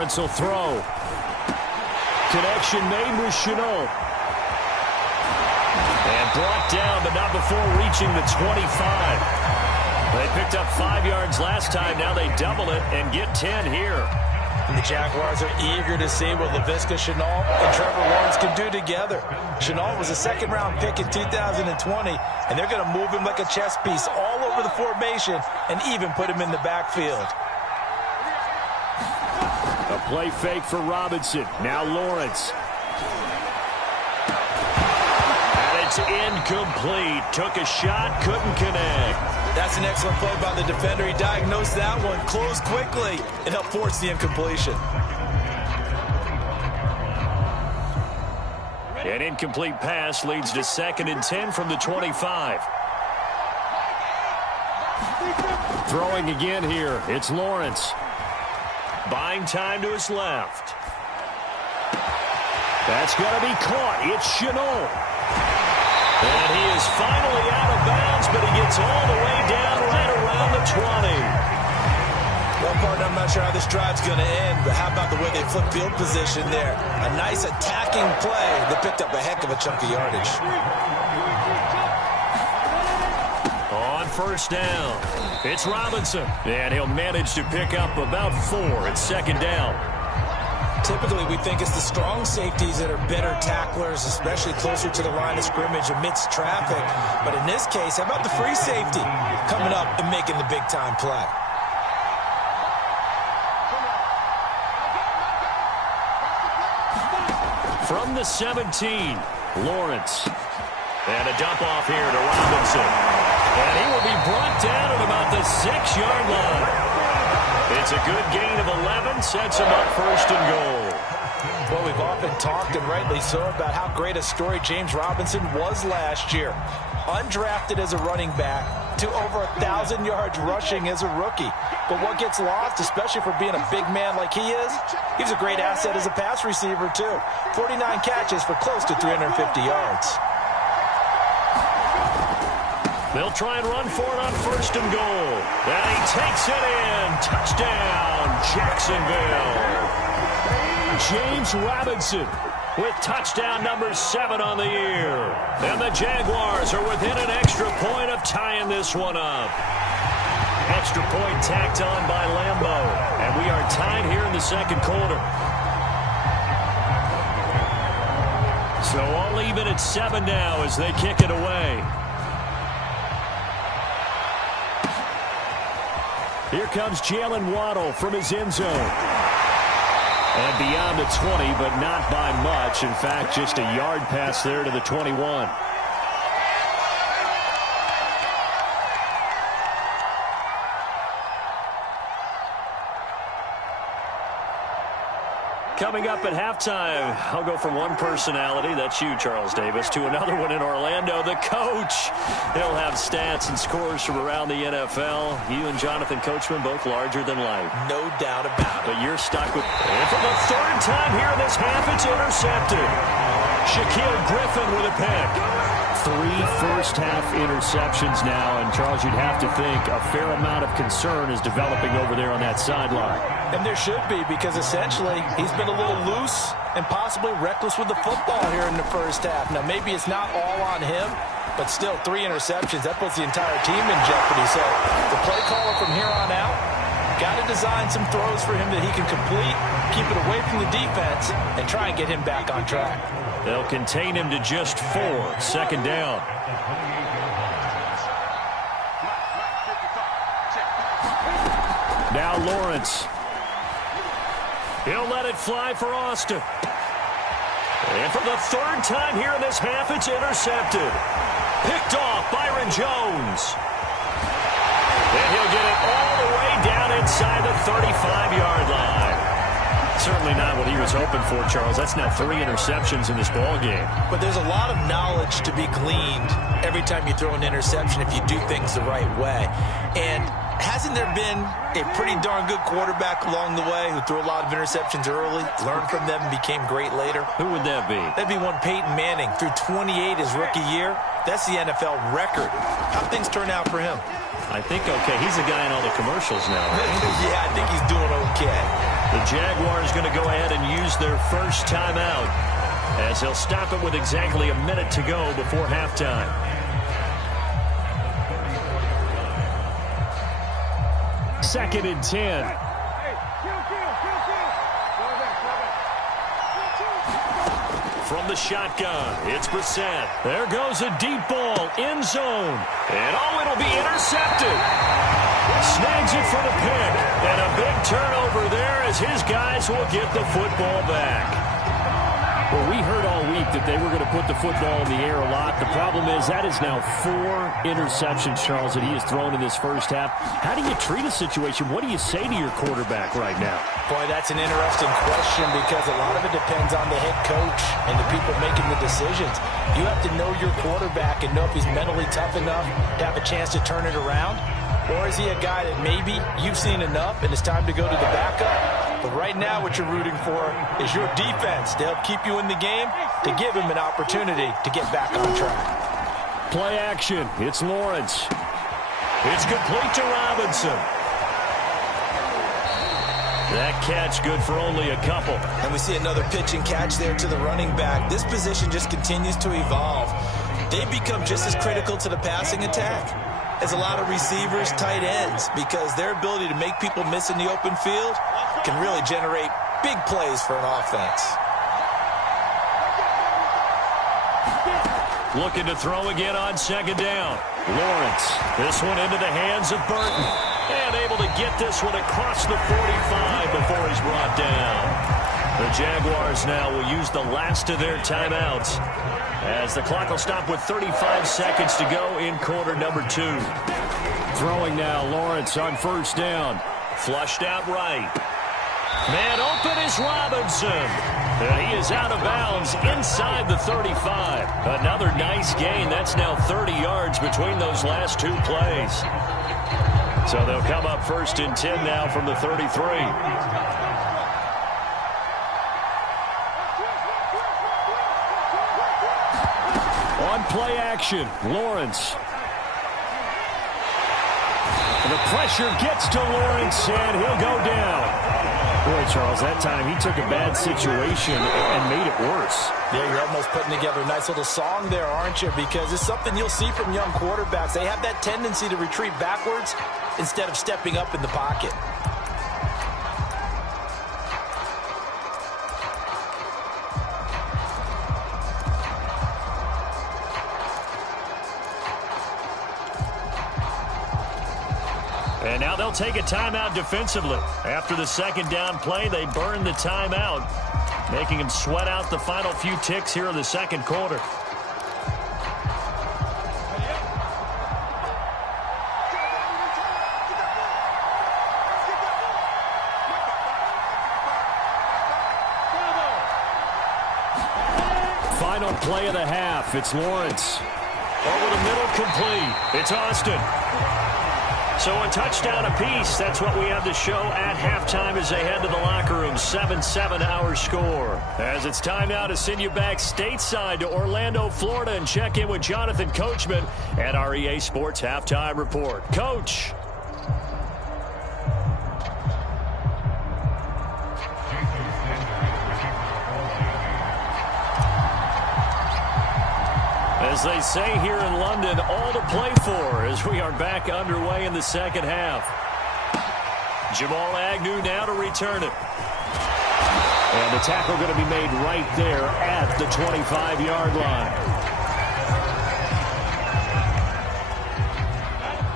Will throw. Connection made with Chenault. And brought down, but not before reaching the 25. They picked up 5 yards last time. Now they double it and get 10 here. And the Jaguars are eager to see what Laviska Shenault and Trevor Lawrence can do together. Shenault was a second-round pick in 2020, and they're going to move him like a chess piece all over the formation and even put him in the backfield. A play fake for Robinson. Now Lawrence. And it's incomplete. Took a shot, couldn't connect. That's an excellent play by the defender. He diagnosed that one, closed quickly, and helped force the incompletion. An incomplete pass leads to 2nd and 10 from the 25. Throwing again here. It's Lawrence. Buying time to his left. That's going to be caught. It's Chenault. And he is finally out of bounds, but he gets all the way down right around the 20. Well, partner, I'm not sure how this drive's going to end, but how about the way they flip field position there? A nice attacking play that picked up a heck of a chunk of yardage. On first down, it's Robinson. And he'll manage to pick up about 4. It's 2nd down. Typically, we think it's the strong safeties that are better tacklers, especially closer to the line of scrimmage amidst traffic. But in this case, how about the free safety coming up and making the big-time play? From the 17, Lawrence. And a dump off here to Robinson. And he will be brought down at about the 6-yard line. It's a good gain of 11, sets him up 1st and goal. Well, we've often talked, and rightly so, about how great a story James Robinson was last year. Undrafted as a running back to over 1,000 yards rushing as a rookie. But what gets lost, especially for being a big man like he is, he's a great asset as a pass receiver, too. 49 catches for close to 350 yards. They'll try and run for it on 1st and goal. And he takes it in. Touchdown, Jacksonville. James Robinson with touchdown number 7 on the year. And the Jaguars are within an extra point of tying this one up. Extra point tacked on by Lambeau. And we are tied here in the 2nd quarter. So all even at 7 now as they kick it away. Here comes Jalen Waddle from his end zone. And beyond the 20, but not by much. In fact, just a yard pass there to the 21. Coming up at halftime, I'll go from one personality, that's you, Charles Davis, to another one in Orlando, the coach. He'll have stats and scores from around the NFL. You and Jonathan Coachman, both larger than life. No doubt about it. But you're stuck with... And for the 3rd time here in this half, it's intercepted. Shaquille Griffin with a pick. 3 first-half interceptions now, and Charles, you'd have to think a fair amount of concern is developing over there on that sideline. And there should be, because essentially he's been a little loose and possibly reckless with the football here in the first half. Now, maybe it's not all on him, but still 3 interceptions. That puts the entire team in jeopardy. So the play caller from here on out got to design some throws for him that he can complete, keep it away from the defense, and try and get him back on track. They'll contain him to just 4. 2nd down. Now Lawrence. He'll let it fly for Austin. And for the 3rd time here in this half, it's intercepted. Picked off Byron Jones. And he'll get it all the way down inside the 35-yard line. Certainly not what he was hoping for, Charles. That's now 3 interceptions in this ball game. But there's a lot of knowledge to be gleaned every time you throw an interception if you do things the right way. And hasn't there been a pretty darn good quarterback along the way who threw a lot of interceptions early, learned from them, and became great later? Who would that be? That'd be one Peyton Manning. Threw 28 his rookie year. That's the NFL record. How'd things turn out for him? I think okay. He's the guy in all the commercials now, right? Yeah, I think he's doing okay. The Jaguars going to go ahead and use their first timeout as they'll stop it with exactly a minute to go before halftime. Second and 10. From the shotgun, it's Brissett. There goes a deep ball, end zone. And it'll be intercepted. Snags it for the pick. And a big turnover there as his guys will get the football back. Well, we heard all week that they were going to put the football in the air a lot. The problem is that is now 4 interceptions, Charles, that he has thrown in this first half. How do you treat a situation? What do you say to your quarterback right now? Boy, that's an interesting question because a lot of it depends on the head coach and the people making the decisions. You have to know your quarterback and know if he's mentally tough enough to have a chance to turn it around. Or is he a guy that maybe you've seen enough and it's time to go to the backup? But right now what you're rooting for is your defense to help keep you in the game, to give him an opportunity to get back on track. Play action. It's Lawrence. It's complete to Robinson. That catch good for only a couple. And we see another pitch and catch there to the running back. This position just continues to evolve. They become just as critical to the passing attack as a lot of receivers, tight ends, because their ability to make people miss in the open field can really generate big plays for an offense. Looking to throw again on second down. Lawrence, this one into the hands of Burton. And able to get this one across the 45 before he's brought down. The Jaguars now will use the last of their timeouts as the clock will stop with 35 seconds to go in quarter number 2. Throwing now, Lawrence on first down. Flushed out right. Man open is Robinson. And he is out of bounds inside the 35. Another nice gain. That's now 30 yards between those last 2 plays. So they'll come up first and 10 now from the 33. On play action, Lawrence. And the pressure gets to Lawrence, and he'll go down. Boy, Charles, that time he took a bad situation and made it worse. Yeah, you're almost putting together a nice little song there, aren't you? Because it's something you'll see from young quarterbacks. They have that tendency to retreat backwards instead of stepping up in the pocket. And now they'll take a timeout defensively. After the second down play, they burn the timeout, making them sweat out the final few ticks here in the second quarter. Final play of the half. It's Lawrence. Over the middle, complete. It's Austin. So a touchdown apiece. That's what we have to show at halftime as they head to the locker room. 7-7 our score. As it's time now to send you back stateside to Orlando, Florida, and check in with Jonathan Coachman at our EA Sports Halftime Report. Coach. As they say here in London, all to play for as we are back underway in the second half. Jamal Agnew now to return it. And the tackle going to be made right there at the 25-yard line.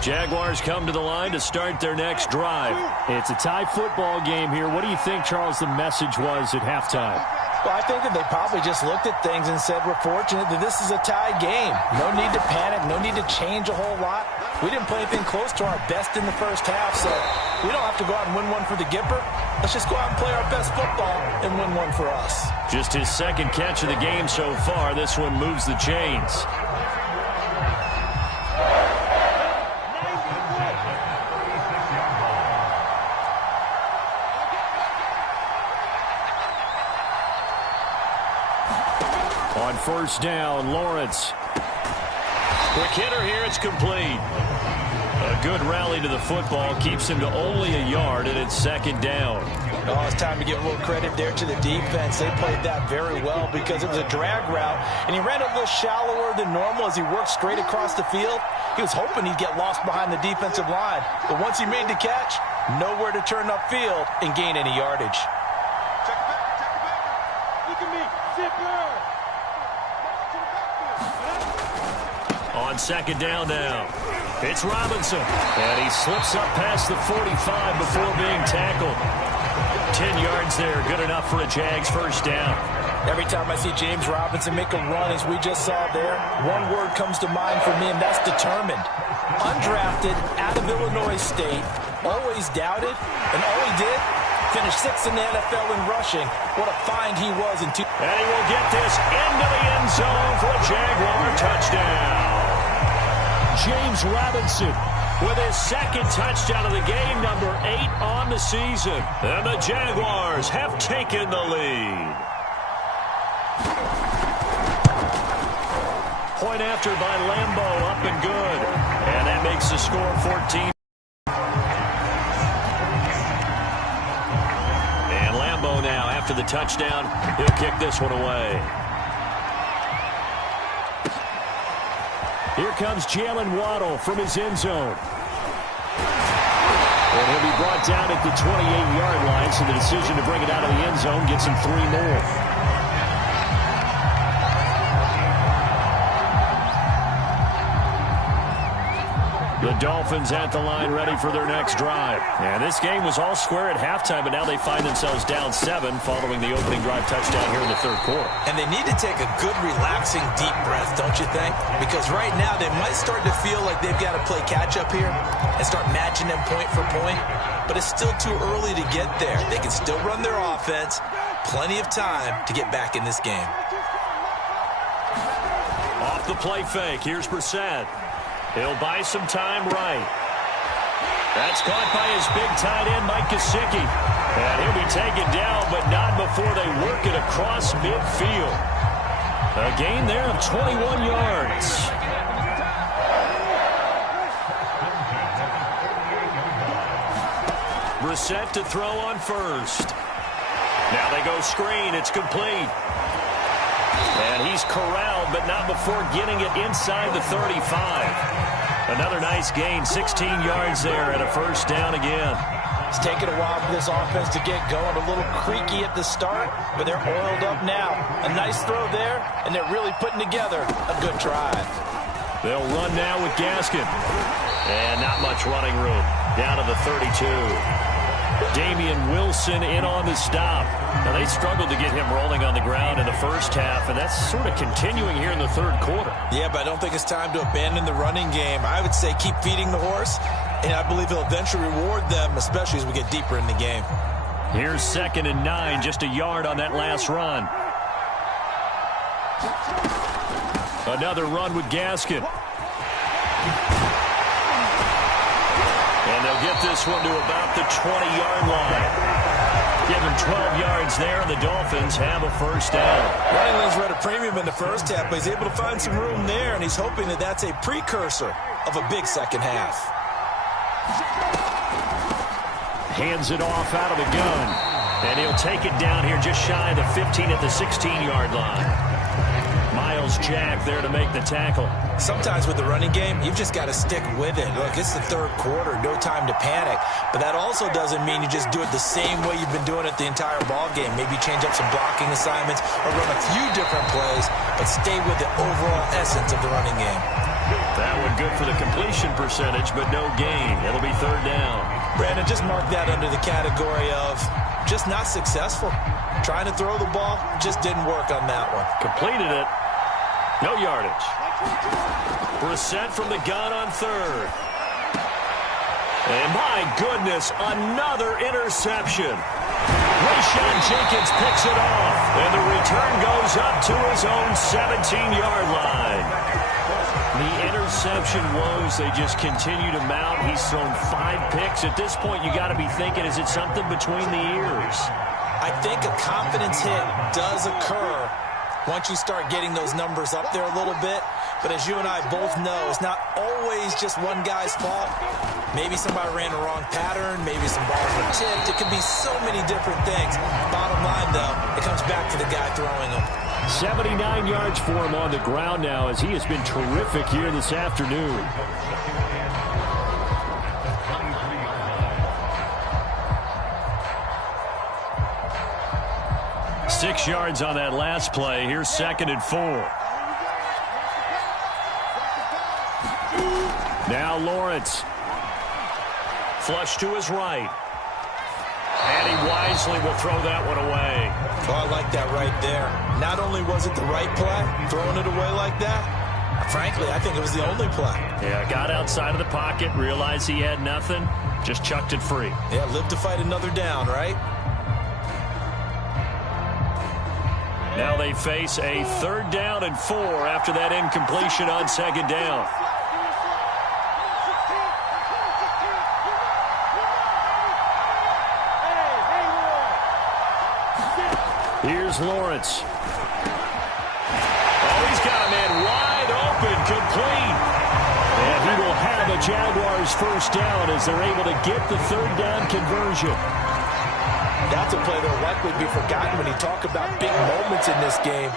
Jaguars come to the line to start their next drive. It's a tie football game here. What do you think, Charles, the message was at halftime? Well, I think that they probably just looked at things and said, we're fortunate that this is a tie game. No need to panic. No need to change a whole lot. We didn't play anything close to our best in the first half, so we don't have to go out and win one for the Gipper. Let's just go out and play our best football and win one for us. Just his second catch of the game so far. This one moves the chains. On first down, Lawrence. Quick hitter here, it's complete. A good rally to the football keeps him to only a yard, and it's second down. Oh, it's time to give a little credit there to the defense. They played that very well because it was a drag route, and he ran a little shallower than normal as he worked straight across the field. He was hoping he'd get lost behind the defensive line, but once he made the catch, nowhere to turn upfield and gain any yardage. Check it back. Look at me. Zipper. On second down now, it's Robinson, and he slips up past the 45 before being tackled. 10 yards there, good enough for a Jags first down. Every time I see James Robinson make a run, as we just saw there, one word comes to mind for me, and that's determined. Undrafted, out of Illinois State, always doubted, and all he did, finished 6th in the NFL in rushing. What a find he was in two. And he will get this into the end zone for a Jaguar touchdown. James Robinson with his second touchdown of the game, number 8 on the season. And the Jaguars have taken the lead. Point after by Lambeau, up and good. And that makes the score 14. And Lambeau now, after the touchdown, he'll kick this one away. Here comes Jalen Waddle from his end zone. And he'll be brought down at the 28-yard line, so the decision to bring it out of the end zone gets him 3 more. The Dolphins at the line, ready for their next drive. And this game was all square at halftime, but now they find themselves down 7 following the opening drive touchdown here in the third quarter. And they need to take a good, relaxing, deep breath, don't you think? Because right now they might start to feel like they've got to play catch-up here and start matching them point for point. But it's still too early to get there. They can still run their offense. Plenty of time to get back in this game. Off the play fake, here's Brissett. He'll buy some time right. That's caught by his big tight end, Mike Gesicki. And he'll be taken down, but not before they work it across midfield. A gain there of 21 yards. Brissett to throw on first. Now they go screen. It's complete. And he's corralled, but not before getting it inside the 35. Another nice gain, 16 yards there and a first down again. It's taken a while for this offense to get going. A little creaky at the start, but they're oiled up now. A nice throw there, and they're really putting together a good drive. They'll run now with Gaskin. And not much running room. Down to the 32. Damian Wilson in on the stop. Now, they struggled to get him rolling on the ground in the first half, and that's sort of continuing here in the third quarter. Yeah, but I don't think it's time to abandon the running game. I would say keep feeding the horse, and I believe he'll eventually reward them, especially as we get deeper in the game. Here's 2nd and 9, just a yard on that last run. Another run with Gaskin. And they'll get this one to about the 20-yard line. Give him 12 yards there, and the Dolphins have a first down. Running lanes were at a premium in the first half, but he's able to find some room there, and he's hoping that that's a precursor of a big second half. Hands it off out of the gun. And he'll take it down here just shy of the 15 at the 16-yard line. Miles Jack there to make the tackle. Sometimes with the running game, you've just got to stick with it. Look, it's the third quarter, no time to panic. But that also doesn't mean you just do it the same way you've been doing it the entire ball game. Maybe change up some blocking assignments or run a few different plays, but stay with the overall essence of the running game. That one good for the completion percentage, but no gain. It'll be third down. Brandon, just mark that under the category of just not successful. Trying to throw the ball, just didn't work on that one. Completed it. No yardage. Brissett from the gun on third. And my goodness, another interception. Rayshon Jenkins picks it off. And the return goes up to his own 17-yard line. The interception woes, they just continue to mount. He's thrown 5 picks. At this point, you got to be thinking, is it something between the ears? I think a confidence hit does occur once you start getting those numbers up there a little bit. But as you and I both know, it's not always just one guy's fault. Maybe somebody ran the wrong pattern. Maybe some balls were tipped. It could be so many different things. Bottom line, though, it comes back to the guy throwing them. 79 yards for him on the ground now as he has been terrific here this afternoon. Six yards on that last play. Here's 2nd and 4. Now Lawrence. Flush to his right. And he wisely will throw that one away. Oh, I like that right there. Not only was it the right play, throwing it away like that, frankly, I think it was the only play. Yeah, got outside of the pocket, realized he had nothing, just chucked it free. Yeah, live to fight another down, right? Now they face a 3rd down and 4 after that incompletion on 2nd down. Here's Lawrence. Oh, he's got a man wide open, complete. And he will have a Jaguars 1st down as they're able to get the 3rd down conversion. That's a play that will likely be forgotten when you talk about big moments in this game.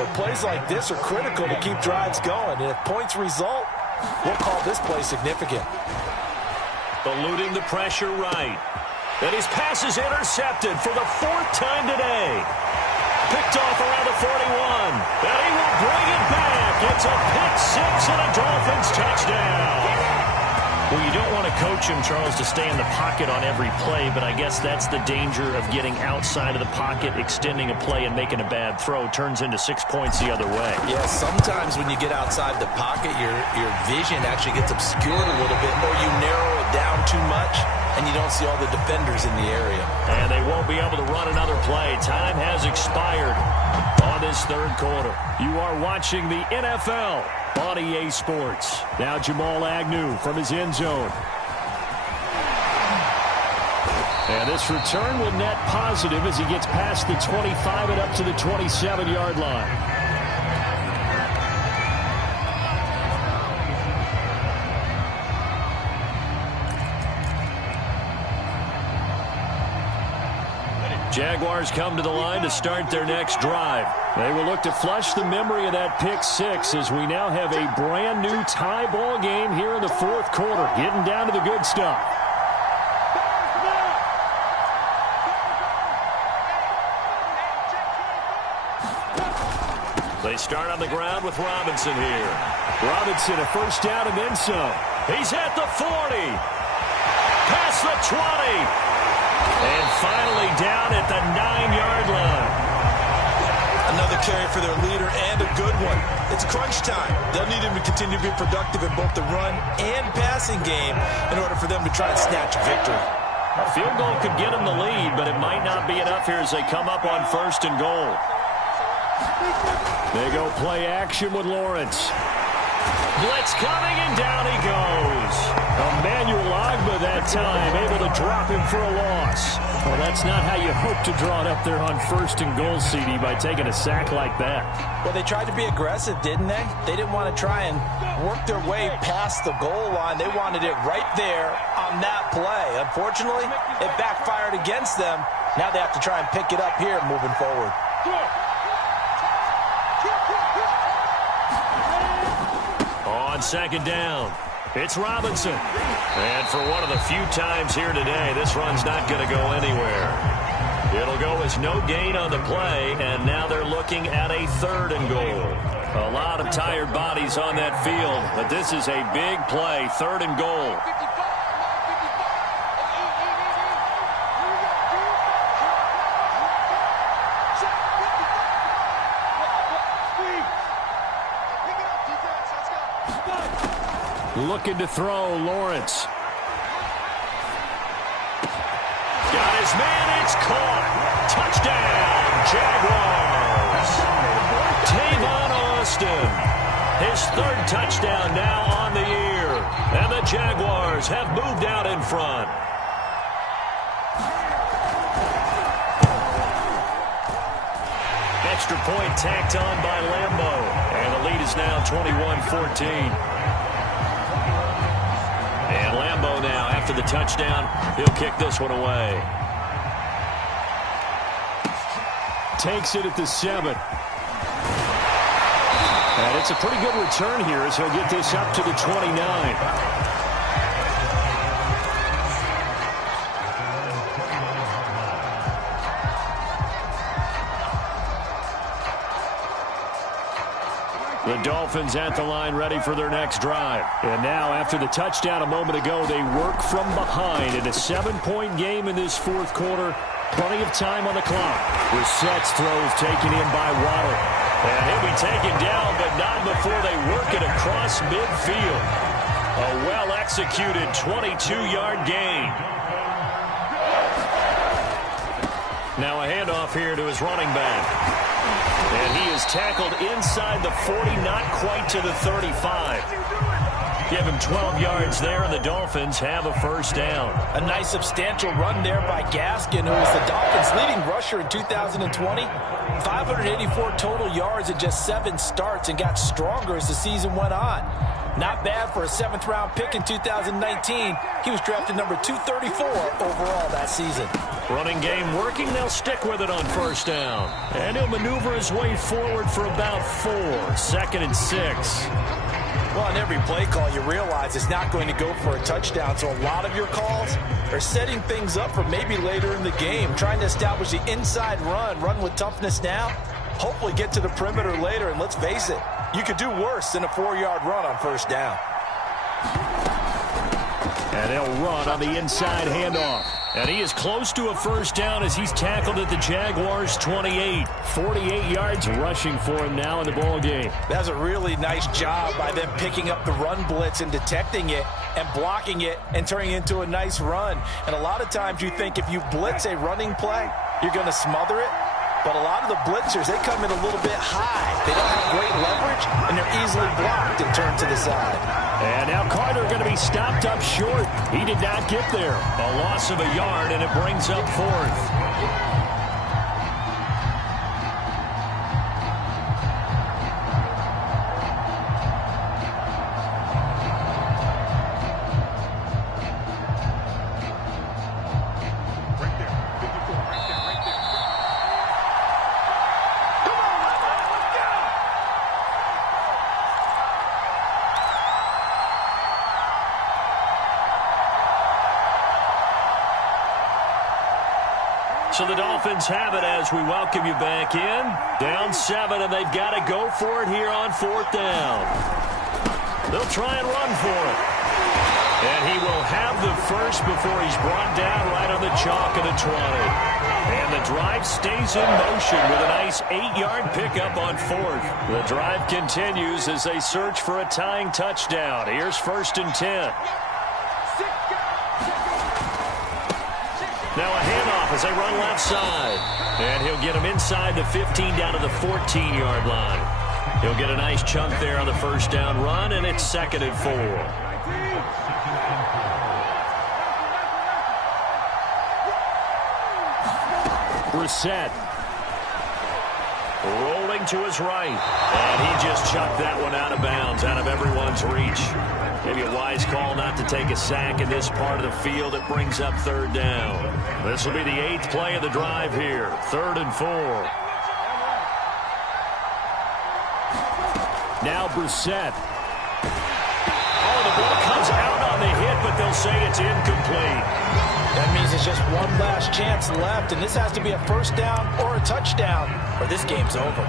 But plays like this are critical to keep drives going. And if points result, we'll call this play significant. Eluding the pressure right. And his pass is intercepted for the 4th time today. Picked off around the 41. And he will bring it back. It's a pick six and a Dolphins touchdown. Well, you don't want to coach him, Charles, to stay in the pocket on every play, but I guess that's the danger of getting outside of the pocket, extending a play, and making a bad throw. Turns into 6 points the other way. Yeah, sometimes when you get outside the pocket, your vision actually gets obscured a little bit, or you narrow it down too much, and you don't see all the defenders in the area. And they won't be able to run another play. Time has expired on this 3rd quarter. You are watching the NFL on EA Sports. Now Jamal Agnew from his end zone. And this return will net positive as he gets past the 25 and up to the 27-yard line. Jaguars come to the line to start their next drive. They will look to flush the memory of that pick six as we now have a brand new tie ball game here in the 4th quarter. Getting down to the good stuff. They start on the ground with Robinson here. Robinson a 1st down and then some. He's at the 40. Past the 20. And finally down at the 9-yard line. Another carry for their leader and a good one. It's crunch time. They'll need him to continue to be productive in both the run and passing game in order for them to try and snatch a victory. A field goal could get them the lead, but it might not be enough here as they come up on 1st and goal. They go play action with Lawrence. Blitz coming, and down he goes. Emmanuel Ogbah that time, able to drop him for a loss. Well, that's not how you hope to draw it up there on 1st and goal, CD, by taking a sack like that. Well, they tried to be aggressive, didn't they? They didn't want to try and work their way past the goal line. They wanted it right there on that play. Unfortunately, it backfired against them. Now they have to try and pick it up here moving forward. On 2nd down, it's Robinson. And for one of the few times here today, this run's not going to go anywhere. It'll go as no gain on the play, and now they're looking at a 3rd and goal. A lot of tired bodies on that field, but this is a big play, 3rd and goal. Looking to throw, Lawrence. Got his man, it's caught. Touchdown, Jaguars. Tavon Austin, his 3rd touchdown now on the year. And the Jaguars have moved out in front. Extra point tacked on by Lambo. And the lead is now 21-14. And Lambo now after the touchdown. He'll kick this one away. Takes it at the 7. And it's a pretty good return here as he'll get this up to the 29. The Dolphins at the line ready for their next drive. And now after the touchdown a moment ago, they work from behind in a 7-point game in this fourth quarter. Plenty of time on the clock. Brissett's throw is taken in by Waddle. And he'll be taken down, but not before they work it across midfield. A well-executed 22-yard gain. Now a handoff here to his running back. And he is tackled inside the 40, not quite to the 35. Give him 12 yards there, and the Dolphins have a first down. A nice substantial run there by Gaskin, who was the Dolphins' leading rusher in 2020. 584 total yards in just 7 starts and got stronger as the season went on. Not bad for a 7th-round pick in 2019. He was drafted number 234 overall that season. Running game working. They'll stick with it on first down. And he'll maneuver his way forward for about 4. 2nd and 6. Well, on every play call, you realize it's not going to go for a touchdown, so a lot of your calls are setting things up for maybe later in the game, trying to establish the inside run with toughness now, hopefully get to the perimeter later, and let's face it, you could do worse than a 4-yard run on first down. And they'll run on the inside handoff. And he is close to a first down as he's tackled at the Jaguars' 28. 48 yards rushing for him now in the ball game. That's a really nice job by them picking up the run blitz and detecting it and blocking it and turning it into a nice run. And a lot of times you think if you blitz a running play, you're going to smother it. But a lot of the blitzers, they come in a little bit high. They don't have great leverage, and they're easily blocked and turned to the side. And now Carter going to be stopped up short. He did not get there. A loss of a yard, and it brings up 4th. So the Dolphins have it as we welcome you back in. Down 7, and they've got to go for it here on 4th down. They'll try and run for it. And he will have the first before he's brought down right on the chalk of the 20. And the drive stays in motion with a nice 8-yard pickup on 4th. The drive continues as they search for a tying touchdown. Here's 1st and 10. Now a handoff as they run left side. And he'll get him inside the 15 down to the 14-yard line. He'll get a nice chunk there on the first down run, and it's 2nd and 4. Brissett. Rolling to his right. And he just chucked that one out of bounds, out of everyone's reach. Maybe a wise call not to take a sack in this part of the field. It brings up 3rd down. This will be the 8th play of the drive here. 3rd and 4. Now Brissett. Oh, the ball comes out on the hit, but they'll say it's incomplete. That means it's just one last chance left, and this has to be a first down or a touchdown, or this game's over.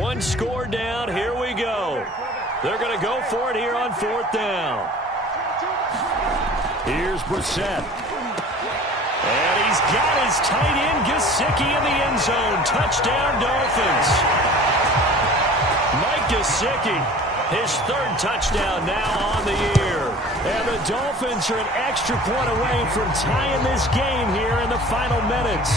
One score down. Here we go. They're going to go for it here on 4th down. Here's Brissett. And he's got his tight end, Gesicki, in the end zone. Touchdown, Dolphins. Mike Gesicki, his 3rd touchdown now on the year. And the Dolphins are an extra point away from tying this game here in the final minutes.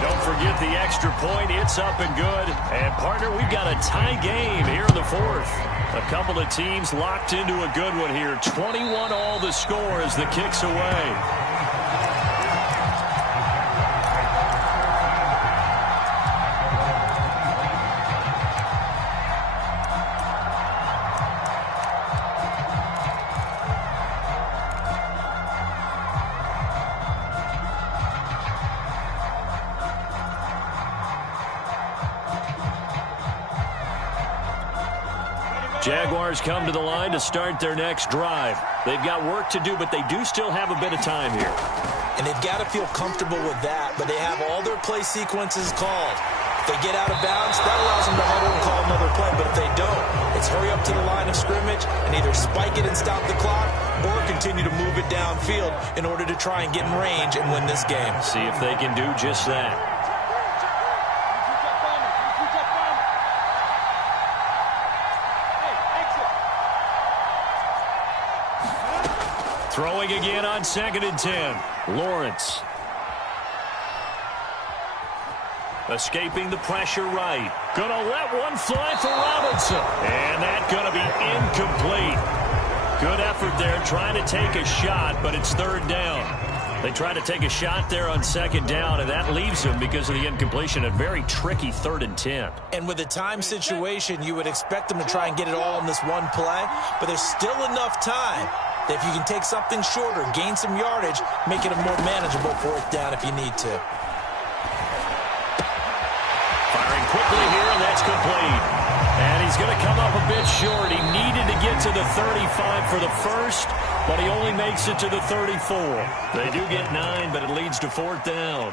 Don't forget the extra point. It's up and good. And, partner, we've got a tie game here in the 4th. A couple of teams locked into a good one here. 21 all the score as the kick's away. Jaguars come to the line to start their next drive. They've got work to do, but they do still have a bit of time here. And they've got to feel comfortable with that, but they have all their play sequences called. If they get out of bounds, that allows them to huddle and call another play, but if they don't, it's hurry up to the line of scrimmage and either spike it and stop the clock or continue to move it downfield in order to try and get in range and win this game. See if they can do just that. Throwing again on 2nd and 10. Lawrence. Escaping the pressure right. Gonna let one fly for Robinson. And that's gonna be incomplete. Good effort there trying to take a shot, but it's 3rd down. They try to take a shot there on 2nd down, and that leaves them, because of the incompletion, a very tricky 3rd and 10. And with a time situation, you would expect them to try and get it all in this one play, but there's still enough time that if you can take something shorter, gain some yardage, make it a more manageable 4th down if you need to. Firing quickly here, and that's complete. And he's going to come up a bit short. He needed to get to the 35 for the first, but he only makes it to the 34. They do get 9, but it leads to 4th down.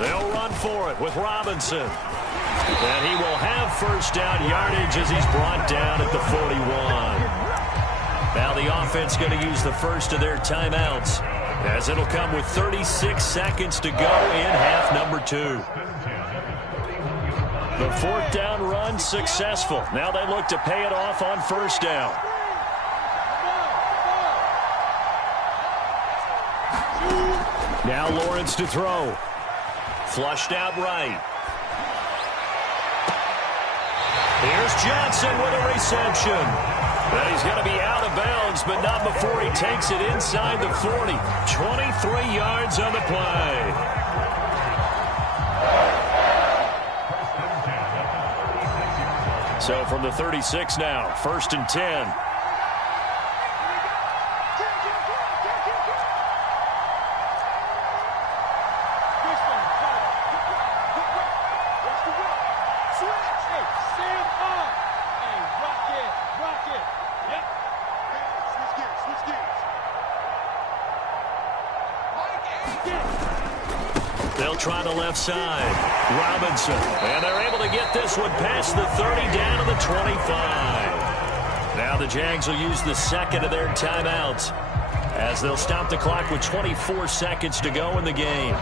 They'll run for it with Robinson. And he will have 1st down yardage as he's brought down at the 41. Now the offense going to use the first of their timeouts, as it'll come with 36 seconds to go in half number 2. The 4th down run successful. Now they look to pay it off on 1st down. Now Lawrence to throw. Flushed out right. Here's Johnson with a reception. Well, he's going to be out of bounds, but not before he takes it inside the 40. 23 yards on the play. So from the 36 now, 1st and 10. They'll try the left side. Robinson. And they're able to get this one past the 30 down to the 25. Now the Jags will use the 2nd of their timeouts, as they'll stop the clock with 24 seconds to go in the game.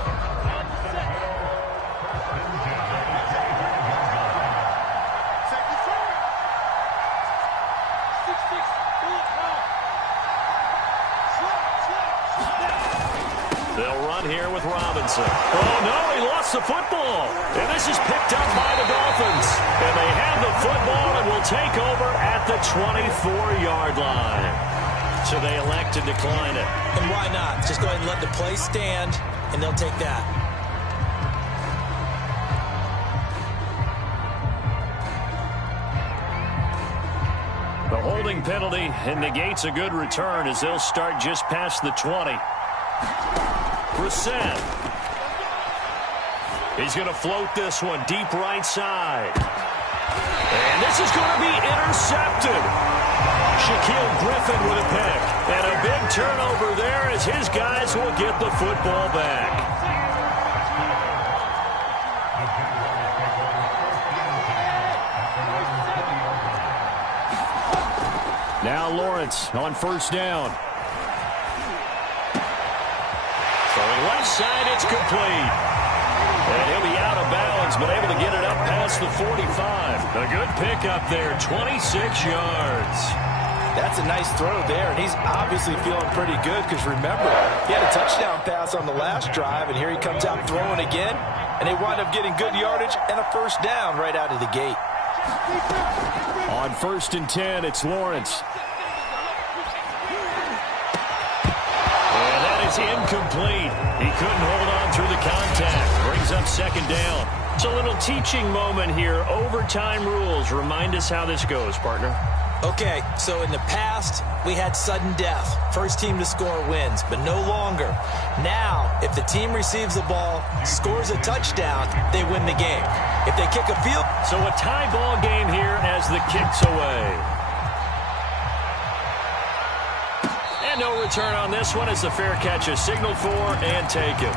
They'll run here with Robinson. Oh, no, he lost the football. And this is picked up by the Dolphins. And they have the football and will take over at the 24-yard line. So they elect to decline it. And why not? Just go ahead and let the play stand, and they'll take that. The holding penalty negates a good return, as they'll start just past the 20. Brissett. He's going to float this one deep right side. And this is going to be intercepted. Shaquille Griffin with a pick. And a big turnover there, as his guys will get the football back. Now Lawrence on 1st down. left side, it's complete. And he'll be out of bounds, but able to get it up past the 45. A good pickup there, 26 yards. That's a nice throw there, and he's obviously feeling pretty good because, remember, he had a touchdown pass on the last drive, and here he comes out throwing again, and they wind up getting good yardage and a first down right out of the gate. On 1st and 10, it's Lawrence. And that is incomplete. He couldn't hold on through the contact. Brings up 2nd down. It's a little teaching moment here. Overtime rules. Remind us how this goes, partner. Okay, so in the past, we had sudden death. First team to score wins, but no longer. Now, if the team receives the ball, scores a touchdown, they win the game. If they kick a field... So a tie ball game here as the kick's away. And no return on this one as the fair catch is signaled for and taken.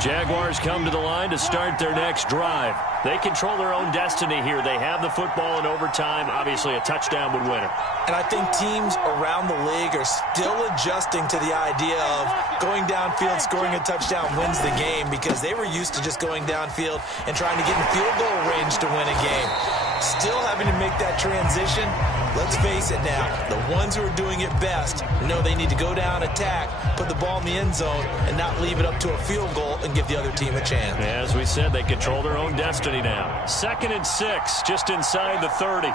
Jaguars come to the line to start their next drive. They control their own destiny here. They have the football in overtime. Obviously, a touchdown would win it. And I think teams around the league are still adjusting to the idea of going downfield, scoring a touchdown wins the game, because they were used to just going downfield and trying to get in field goal range to win a game. Still having to make that transition. Let's face it now, the ones who are doing it best know they need to go down, attack, put the ball in the end zone, and not leave it up to a field goal and give the other team a chance. As we said, they control their own destiny now. 2nd and 6, just inside the 30.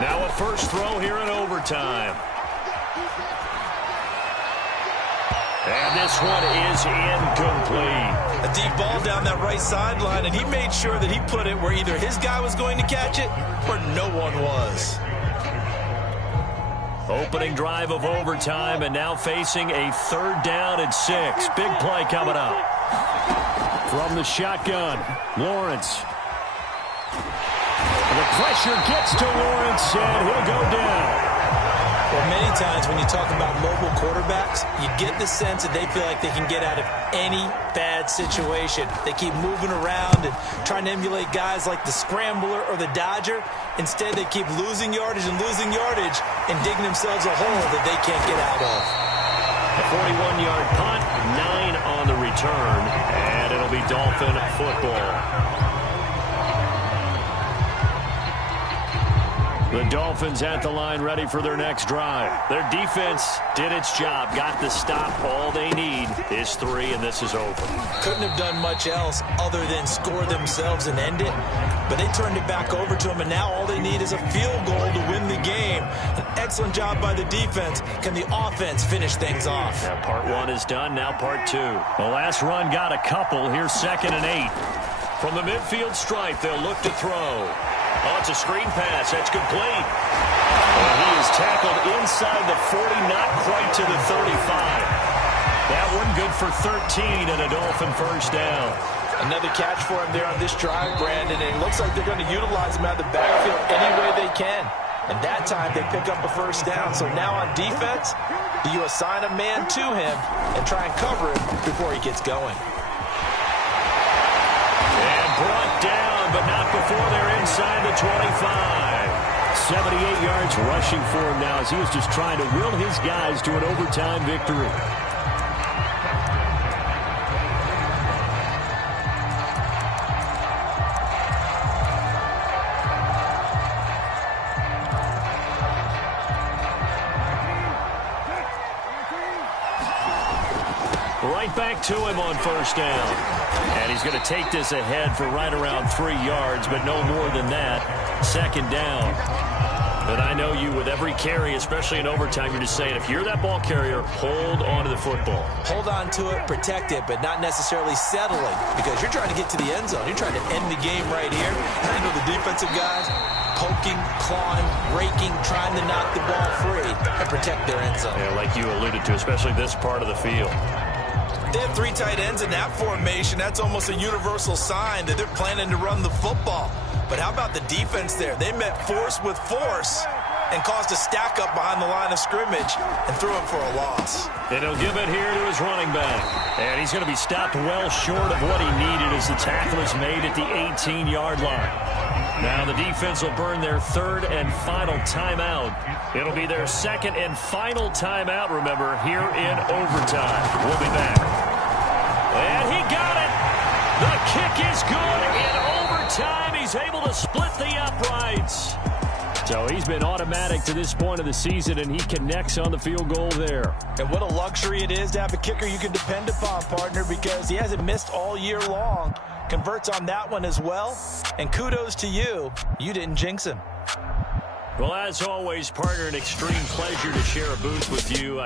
Now a first throw here in overtime. And this one is incomplete. A deep ball down that right sideline, and he made sure that he put it where either his guy was going to catch it or no one was. Opening drive of overtime, and now facing a 3rd down and 6. Big play coming up. From the shotgun, Lawrence. The pressure gets to Lawrence, and he'll go down. Well, many times when you talk about mobile quarterbacks, you get the sense that they feel like they can get out of any bad situation. They keep moving around and trying to emulate guys like the scrambler or the dodger. Instead, they keep losing yardage and digging themselves a hole that they can't get out of. A 41-yard punt, 9 on the return, and it'll be Dolphin football. The Dolphins at the line ready for their next drive. Their defense did its job, got the stop. All they need is 3, and this is over. Couldn't have done much else other than score themselves and end it. But they turned it back over to them, and now all they need is a field goal to win the game. An excellent job by the defense. Can the offense finish things off? Yeah, part 1 is done, now part 2. The last run got a couple. Here's 2nd and 8. From the midfield stripe, they'll look to throw. Oh, it's a screen pass. That's complete. And he is tackled inside the 40, not quite to the 35. That one good for 13 and a Dolphin first down. Another catch for him there on this drive, Brandon, and it looks like they're going to utilize him out of the backfield any way they can. And that time they pick up a first down. So now on defense, do you assign a man to him and try and cover him before he gets going? And brought down, but not before they're inside the 25. 78 yards rushing for him now as he was just trying to will his guys to an overtime victory. Right back to him on first down. And he's going to take this ahead for right around 3 yards, but no more than that. 2nd down. But I know you, with every carry, especially in overtime, you're just saying, if you're that ball carrier, hold on to the football. Hold on to it, protect it, but not necessarily settling, because you're trying to get to the end zone. You're trying to end the game right here. I know the defensive guys poking, clawing, raking, trying to knock the ball free and protect their end zone. Yeah, like you alluded to, especially this part of the field. They have 3 tight ends in that formation. That's almost a universal sign that they're planning to run the football. But how about the defense there? They met force with force and caused a stack up behind the line of scrimmage and threw him for a loss. And he'll give it here to his running back. And he's going to be stopped well short of what he needed as the tackle is made at the 18-yard line. Now the defense will burn their third and final timeout. It'll be their second and final timeout, remember, here in overtime. We'll be back. And he got it. The kick is good in overtime. He's able to split the uprights. So he's been automatic to this point of the season, and he connects on the field goal there. And what a luxury it is to have a kicker you can depend upon, partner, because he hasn't missed all year long. Converts on that one as well. And kudos to you. You didn't jinx him. Well, as always, partner, an extreme pleasure to share a booth with you.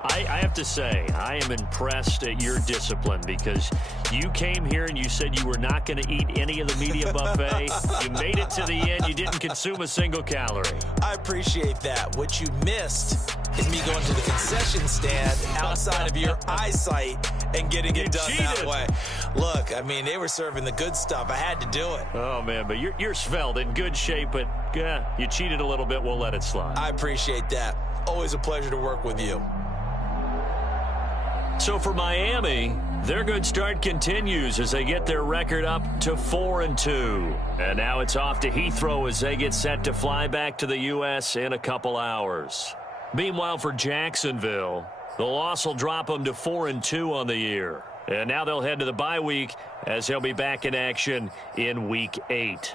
I have to say, I am impressed at your discipline because you came here and you said you were not going to eat any of the media buffet. You made it to the end. You didn't consume a single calorie. I appreciate that. What you missed is me going to the concession stand outside of your eyesight and getting it done that way. Look, I mean, they were serving the good stuff. I had to do it. Oh, man, but you're svelte, in good shape, but you cheated a little bit. We'll let it slide. I appreciate that. Always a pleasure to work with you. So for Miami, their good start continues as they get their record up to 4-2. And now it's off to Heathrow as they get set to fly back to the U.S. in a couple hours. Meanwhile, for Jacksonville, the loss will drop them to 4-2 on the year. And now they'll head to the bye week as they'll be back in action in Week 8.